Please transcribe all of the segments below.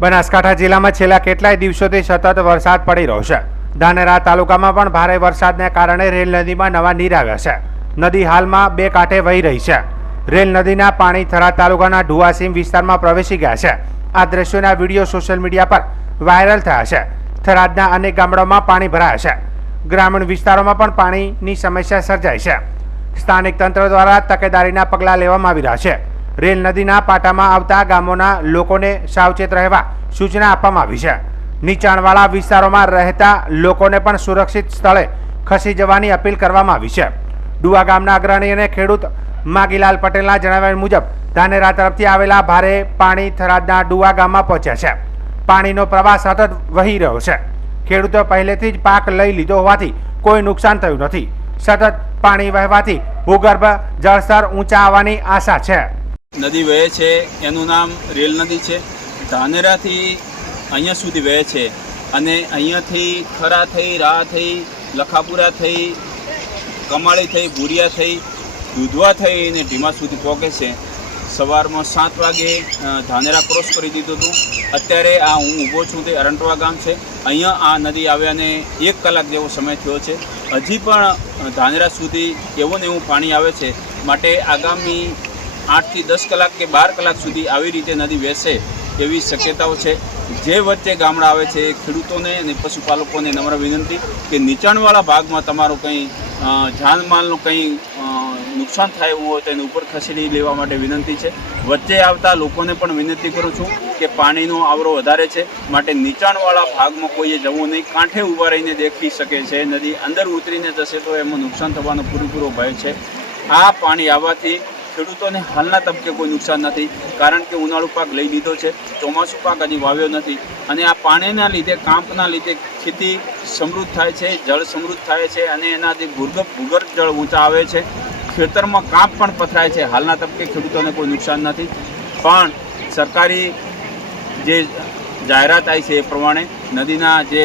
બનાસકાંઠા જિલ્લામાં છેલ્લા કેટલાય દિવસોથી સતત વરસાદ પડી રહ્યો છે। ધાનેરા તાલુકામાં પણ ભારે વરસાદને કારણે રેલ નદીમાં નવા નીર આવ્યા છે। નદી હાલમાં બે કાંઠે વહી રહી છે। રેલ નદીના પાણી થરાદ તાલુકાના ઢુવાસીમ વિસ્તારમાં પ્રવેશી ગયા છે। આ દ્રશ્યોના વિડીયો સોશિયલ મીડિયા પર વાયરલ થયા છે। થરાદના અનેક ગામડાઓમાં પાણી ભરાયા છે। ગ્રામીણ વિસ્તારોમાં પણ પાણીની સમસ્યા સર્જાઈ છે। સ્થાનિક તંત્ર દ્વારા તકેદારીના પગલાં લેવામાં આવી રહ્યા છે। રેલ નદીના પાટામાં આવતા ગામોના લોકોને સાવચેત રહેવા સૂચના આપવામાં આવી છે। નીચાણવાળા વિસ્તારોમાં રહેતા લોકોને પણ સુરક્ષિત સ્થળે ખસી જવાની અપીલ કરવામાં આવી છે। ડુવા ગામના અગ્રણી અને ખેડૂત માગીલાલ પટેલના જણાવ્યા મુજબ ધાનેરા તરફથી આવેલા ભારે પાણી થરાદના ડુવા ગામમાં પહોંચ્યા છે। પાણીનો પ્રવાહ સતત વહી રહ્યો છે। ખેડૂતો પહેલેથી જ પાક લઈ લીધો હોવાથી કોઈ નુકસાન થયું નથી। સતત પાણી વહેવાથી ભૂગર્ભ જળસ્તર ઊંચા આવવાની આશા છે। નદી વહે છે એનું નામ રેલ નદી છે। ધાનેરાથી અહીંયા સુધી વહે છે અને અહીંયાથી ખરા થઈ, રાહ થઈ, લખાપુરા થઈ, કમાળી થઈ, ભૂરિયા થઈ, દૂધવા થઈ અને ઢીમા સુધી પહોંચે છે। સવારમાં 7 વાગે ધાનેરા ક્રોસ કરી દીધું હતું। અત્યારે આ હું ઊભો છું તે અરંટવા ગામ છે। અહીંયા આ નદી આવ્યાને 1 કલાક જેવો સમય થયો છે। હજી પણ ધાનેરા સુધી એવું ને એવું પાણી આવે છે। માટે આગામી 8 થી 10 કલાક કે 12 કલાક સુધી આવી રીતે નદી વહેશે એવી શક્યતાઓ છે। જે વચ્ચે ગામડા આવે છે ખેડૂતોને અને પશુપાલકોને નમ્ર વિનંતી કે નીચાણવાળા ભાગમાં તમારું કંઈ જાનમાલનું કંઈ નુકસાન થાય એવું હોય તો એને ઉપર ખસેડી લેવા માટે વિનંતી છે। વચ્ચે આવતા લોકોને પણ વિનંતી કરું છું કે પાણીનો આવરો વધારે છે માટે નીચાણવાળા ભાગમાં કોઈએ જવું નહીં। કાંઠે ઊભા રહીને દેખી શકે છે। નદી અંદર ઉતરીને જશે તો એમાં નુકસાન થવાનો પૂરેપૂરો ભય છે। આ પાણી આવવાથી ખેડૂતોને હાલના તબકે કોઈ નુકસાન નથી, કારણ કે ઉનાળુ પાક લઈ લીધો છે, ચોમાસું પાક હજી વાવ્યો નથી અને આ પાણીના લીધે, કાંપના લીધે ખેતી સમૃદ્ધ થાય છે, જળ સમૃદ્ધ થાય છે અને એનાથી ભૂગર્ભ જળ ઊંચા આવે છે। ખેતરમાં કાંપ પણ પથરાય છે। હાલના તબકે ખેડૂતોને કોઈ નુકસાન નથી, પણ સરકારી જે જાહેરાત આવી છે એ પ્રમાણે નદીના જે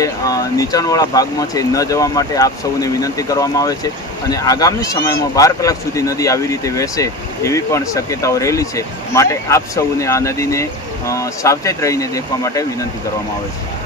નીચાણવાળા ભાગમાં છે ન જવા માટે આપ સૌને વિનંતી કરવામાં આવે છે અને આગામી સમયમાં 12 કલાક સુધી નદી આવી રીતે વહેશે એવી પણ શક્યતાઓ રહેલી છે। માટે આપ સૌને આ નદીને સાવચેત રહીને દેખવા માટે વિનંતી કરવામાં આવે છે।